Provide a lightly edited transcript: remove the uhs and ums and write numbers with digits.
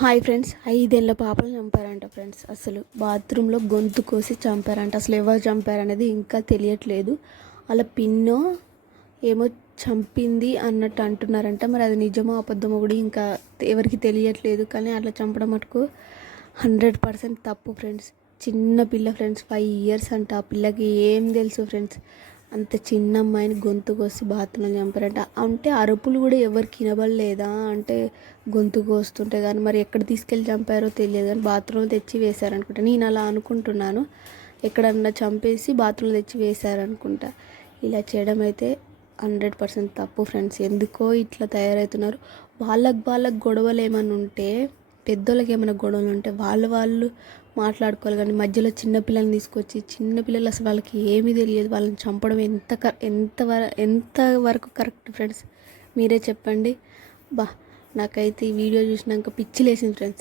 Hi friends, 5 ఏళ్ల పాపను చంపారంట friends. అసలు బాత్రూంలో గొంతు కోసి చంపారంట. అసలు ఎవరు చంపారనేది ఇంకా తెలియట్లేదు. వాళ్ళ పిన్నో ఏమో చంపింది అన్నట్టు అంటున్నారంట. మరి అది నిజమో అబద్ధమో కూడా ఇంకా ఎవరికి తెలియట్లేదు. కానీ అట్లా చంపడం మటుకు 100% తప్పు ఫ్రెండ్స్. చిన్న పిల్ల ఫ్రెండ్స్, 5 ఇయర్స్ అంట. ఆ పిల్లకి ఏం తెలుసు ఫ్రెండ్స్? అంత చిన్న అమ్మాయిని గొంతు కోసి బాత్రూంలో చంపారంట. అంటే అరుపులు కూడా ఎవరికి వినబడలేదా అంటే గొంతు కోస్తుంటే కానీ. మరి ఎక్కడ తీసుకెళ్ళి చంపారో తెలియదు కానీ బాత్రూంలో తెచ్చి వేశారనుకుంటా. నేను అలా అనుకుంటున్నాను, ఎక్కడన్నా చంపేసి బాత్రూంలో తెచ్చి వేశారనుకుంటా. ఇలా చేయడం అయితే 100% తప్పు ఫ్రెండ్స్. ఎందుకో ఇట్లా తయారవుతున్నారు. వాళ్ళకు గొడవలు ఏమైనా ఉంటే, పెద్దోళ్ళకి ఏమైనా గొడవలు ఉంటే వాళ్ళు మాట్లాడుకోవాలి. కానీ మధ్యలో చిన్నపిల్లల్ని తీసుకొచ్చి, చిన్నపిల్లలు అసలు వాళ్ళకి ఏమీ తెలియదు, వాళ్ళని చంపడం ఎంత వరకు కరెక్ట్ ఫ్రెండ్స్? మీరే చెప్పండి. నాకైతే ఈ వీడియో చూసినాక పిచ్చి లేసింది ఫ్రెండ్స్.